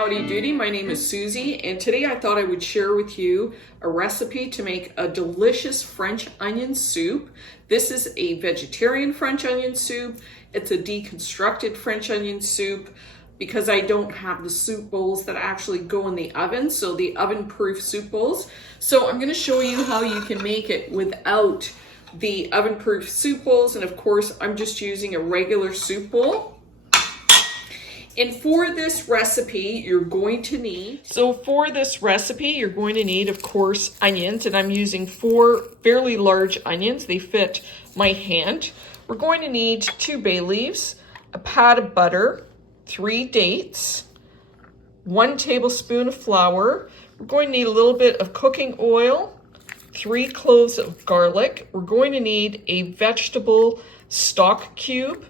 Howdy doody, my name is Susie, and today I thought I would share with you a recipe to make a delicious French onion soup. This is a vegetarian French onion soup. It's a deconstructed French onion soup because I don't have the soup bowls that actually go in the oven, so the oven-proof soup bowls. So I'm going to show you how you can make it without the oven-proof soup bowls, and of course I'm just using a regular soup bowl. And for this recipe, you're going to need, of course, onions, and I'm using 4 fairly large onions. They fit my hand. We're going to need 2 bay leaves, a pat of butter, 3 dates, 1 tablespoon of flour. We're going to need a little bit of cooking oil, 3 cloves of garlic. We're going to need a vegetable stock cube,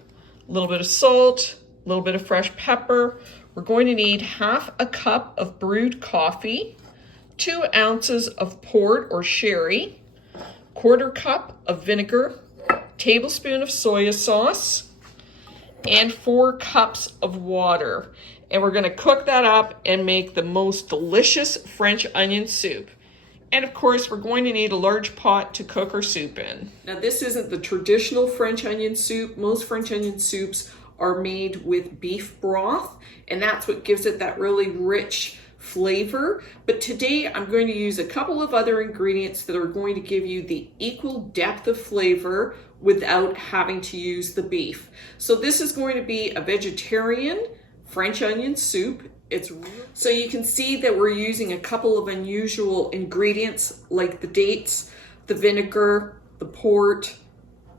a little bit of salt, a little bit of fresh pepper. We're going to need half a cup of brewed coffee, 2 ounces of port or sherry, 1/4 cup of vinegar, tablespoon of soya sauce, and 4 cups of water. And we're going to cook that up and make the most delicious French onion soup. And of course, we're going to need a large pot to cook our soup in. Now, this isn't the traditional French onion soup. Most French onion soups are made with beef broth, and that's what gives it that really rich flavor. But today I'm going to use a couple of other ingredients that are going to give you the equal depth of flavor without having to use the beef. So this is going to be a vegetarian French onion soup. So you can see that we're using a couple of unusual ingredients like the dates, the vinegar, the port,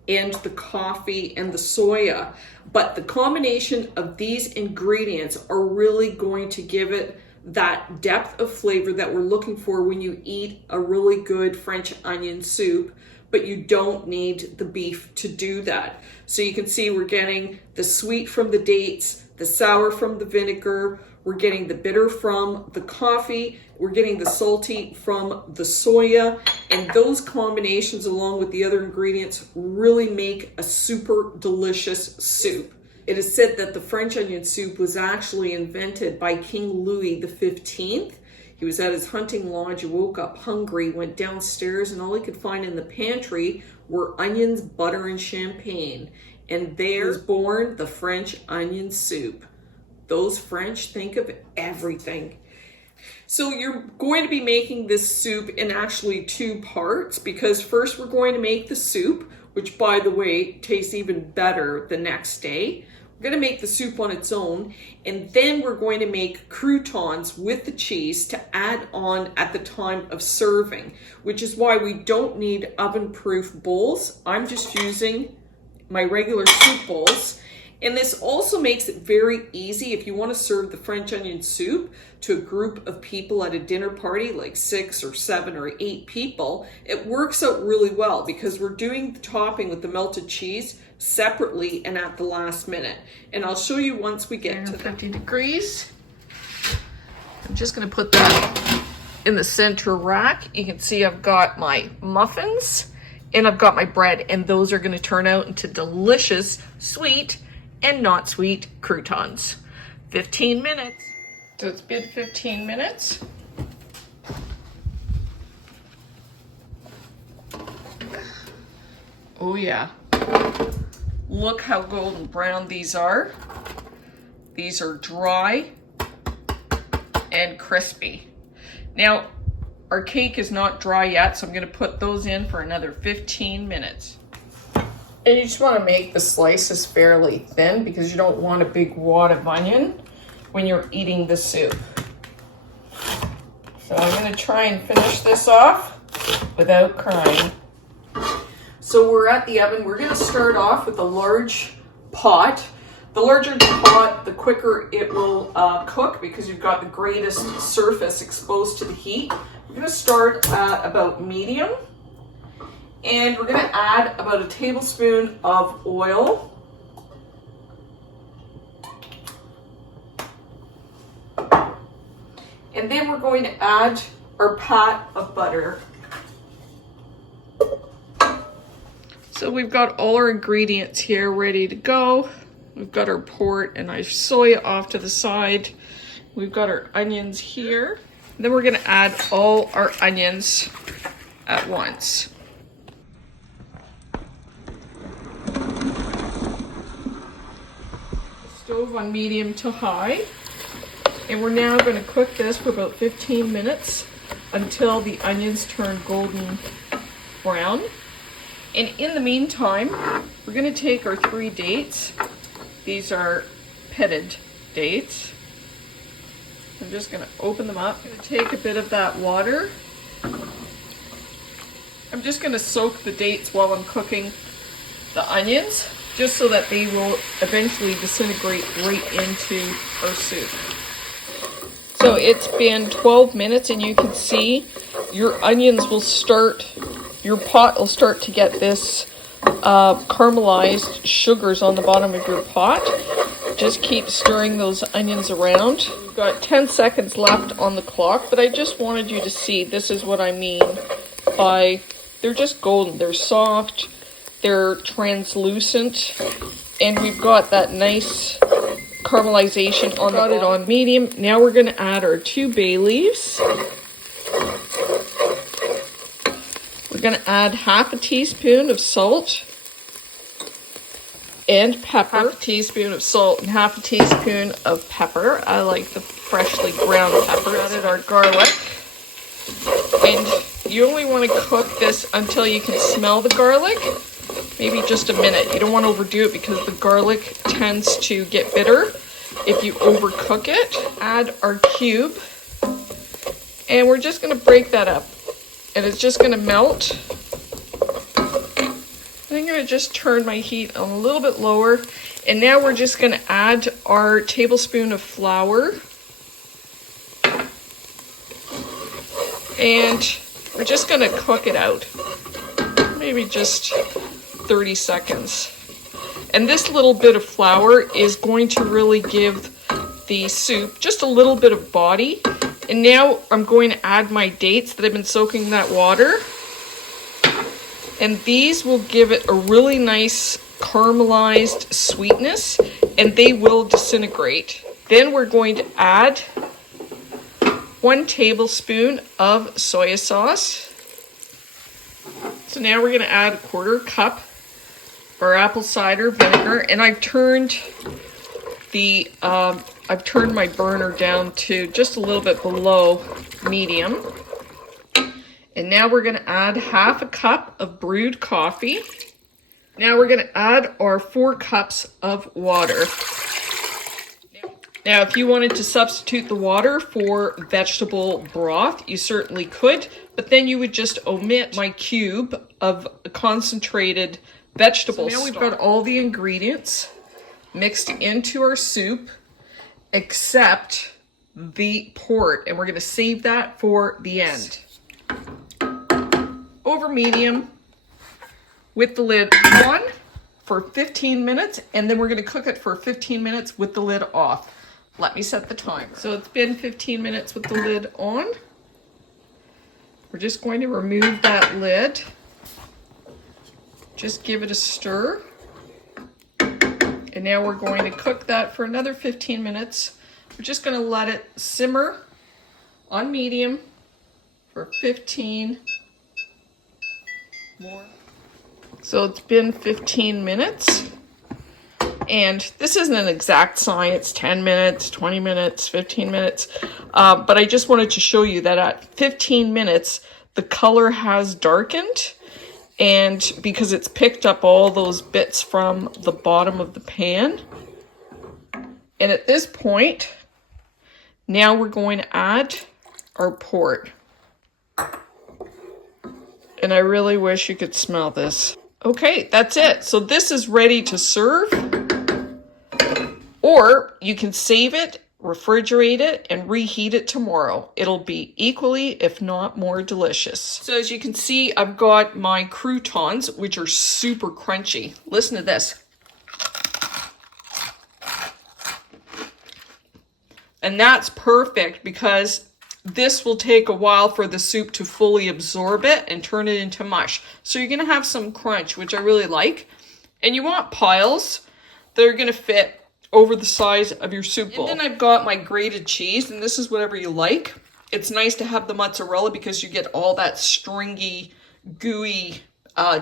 and the coffee and the soya. But the combination of these ingredients are really going to give it that depth of flavor that we're looking for when you eat a really good French onion soup, but you don't need the beef to do that. So you can see we're getting the sweet from the dates, the sour from the vinegar, we're getting the bitter from the coffee, we're getting the salty from the soya, and those combinations along with the other ingredients really make a super delicious soup. It is said that the French onion soup was actually invented by King Louis XV. He was at his hunting lodge, woke up hungry, went downstairs, and all he could find in the pantry were onions, butter, and champagne. And there was born the French onion soup. Those French think of everything. So you're going to be making this soup in actually 2 parts, because first we're going to make the soup, which by the way tastes even better the next day. We're going to make the soup on its own, and then we're going to make croutons with the cheese to add on at the time of serving, which is why we don't need oven-proof bowls. I'm just using my regular soup bowls. And this also makes it very easy if you want to serve the French onion soup to a group of people at a dinner party, like 6 or 7 or 8 people. It works out really well because we're doing the topping with the melted cheese separately and at the last minute. And I'll show you once we get to 50 degrees. I'm just going to put that in the center rack. You can see I've got my muffins and I've got my bread, and those are going to turn out into delicious sweet and not sweet croutons. 15 minutes. So it's been 15 minutes. Oh yeah. Look how golden brown these are. These are dry and crispy. Now, our cake is not dry yet, so I'm gonna put those in for another 15 minutes. And you just want to make the slices fairly thin because you don't want a big wad of onion when you're eating the soup. So I'm going to try and finish this off without crying. So we're at the oven. We're going to start off with a large pot. The larger the pot, the quicker it will cook because you've got the greatest surface exposed to the heat. We're going to start at about medium. And we're going to add about a tablespoon of oil. And then we're going to add our pat of butter. So we've got all our ingredients here ready to go. We've got our port and our soya off to the side. We've got our onions here. And then we're gonna add all our onions at once. Stove on medium to high. And we're now gonna cook this for about 15 minutes until the onions turn golden brown. And in the meantime, we're gonna take our 3 dates. These are pitted dates. I'm just gonna open them up. I'm gonna take a bit of that water. I'm just gonna soak the dates while I'm cooking the onions, just so that they will eventually disintegrate right into our soup. So it's been 12 minutes and you can see your onions will start, your pot will start to get this caramelized sugars on the bottom of your pot. Just keep stirring those onions around. We've got 10 seconds left on the clock, but I just wanted you to see, this is what I mean by, they're just golden. They're soft, they're translucent, and we've got that nice caramelization on got it on medium. Now we're going to add our 2 bay leaves. We're going to add half a teaspoon of salt and pepper. Half a teaspoon of salt and half a teaspoon of pepper. I like the freshly ground pepper. Added our garlic. And you only want to cook this until you can smell the garlic. Maybe just a minute. You don't want to overdo it because the garlic tends to get bitter if you overcook it. Add our cube. And we're just going to break that up. And it's just going to melt. I'm going to just turn my heat a little bit lower. And now we're just going to add our tablespoon of flour. And we're just going to cook it out. Maybe just 30 seconds. And this little bit of flour is going to really give the soup just a little bit of body. And now I'm going to add my dates that I've been soaking in that water. And these will give it a really nice caramelized sweetness, and they will disintegrate. Then we're going to add 1 tablespoon of soy sauce. So now we're going to add a 1/4 cup of our apple cider vinegar, and I've turned my burner down to just a little bit below medium. And now we're going to add half a cup of brewed coffee. Now we're going to add our 4 cups of water. Now, if you wanted to substitute the water for vegetable broth, you certainly could, but then you would just omit my cube of concentrated vegetable stock. Now we've got all the ingredients mixed into our soup, except the port, and we're going to save that for the end. Over medium with the lid on for 15 minutes, and then we're going to cook it for 15 minutes with the lid off. Let me set the timer. So it's been 15 minutes with the lid on. We're just going to remove that lid. Just give it a stir. And now we're going to cook that for another 15 minutes. We're just going to let it simmer on medium for 15 more. So it's been 15 minutes. And this isn't an exact science, 10 minutes, 20 minutes, 15 minutes. But I just wanted to show you that at 15 minutes, the color has darkened. And because it's picked up all those bits from the bottom of the pan. And at this point, now we're going to add our port. And I really wish you could smell this. Okay, that's it. So this is ready to serve. Or you can save it, refrigerate it, and reheat it tomorrow. It'll be equally, if not more, delicious. So as you can see, I've got my croutons, which are super crunchy. Listen to this. And that's perfect because this will take a while for the soup to fully absorb it and turn it into mush. So you're gonna have some crunch, which I really like. And you want piles that are gonna fit over the size of your soup bowl. And then I've got my grated cheese, and this is whatever you like. It's nice to have the mozzarella because you get all that stringy, gooey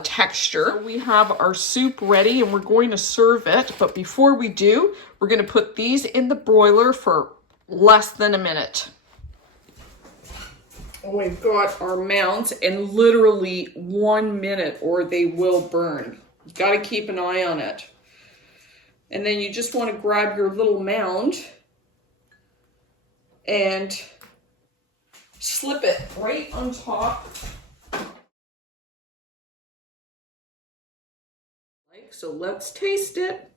texture. So we have our soup ready and we're going to serve it. But before we do, we're going to put these in the broiler for less than a minute. Oh, we've got our mounds in literally 1 minute or they will burn. You got to keep an eye on it. And then you just want to grab your little mound and slip it right on top. So let's taste it.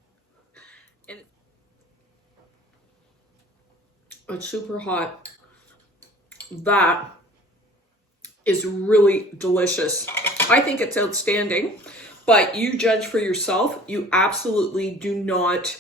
And it's super hot. That is really delicious. I think it's outstanding, but you judge for yourself. You absolutely do not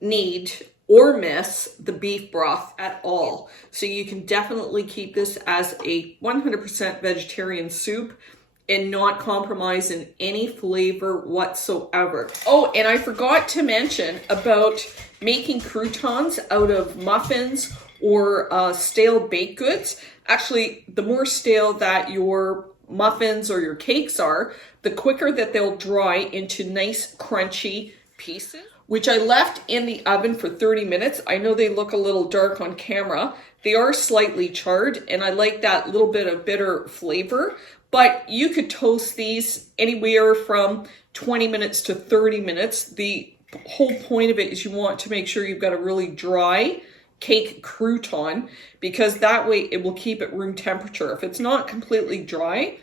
need or miss the beef broth at all. So you can definitely keep this as a 100% vegetarian soup and not compromise in any flavor whatsoever. Oh, and I forgot to mention about making croutons out of muffins or stale baked goods. Actually, the more stale that your muffins or your cakes are, the quicker that they'll dry into nice crunchy pieces, which I left in the oven for 30 minutes. I know they look a little dark on camera. They are slightly charred, and I like that little bit of bitter flavor. But you could toast these anywhere from 20 minutes to 30 minutes. The whole point of it is you want to make sure you've got a really dry cake crouton, because that way it will keep at room temperature. If it's not completely dry,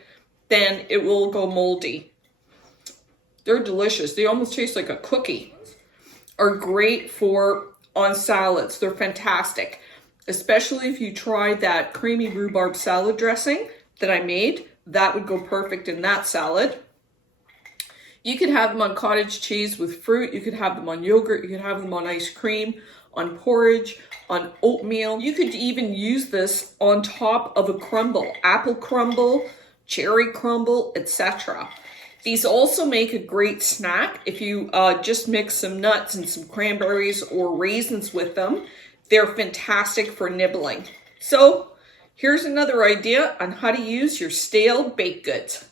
then it will go moldy. They're delicious. They almost taste like a cookie. Are great for on salads. They're fantastic, especially if you try that creamy rhubarb salad dressing that I made. That would go perfect in that salad. You could have them on cottage cheese with fruit. You could have them on yogurt. You could have them on ice cream, on porridge, on oatmeal. You could even use this on top of a crumble, apple crumble, cherry crumble, etc. These also make a great snack if you just mix some nuts and some cranberries or raisins with them. They're fantastic for nibbling. So here's another idea on how to use your stale baked goods.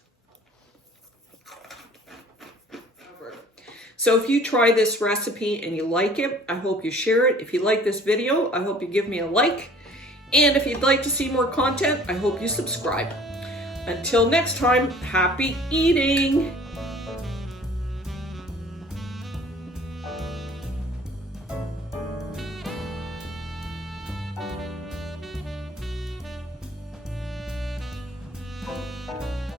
So if you try this recipe and you like it, I hope you share it. If you like this video, I hope you give me a like. And if you'd like to see more content, I hope you subscribe. Until next time, happy eating!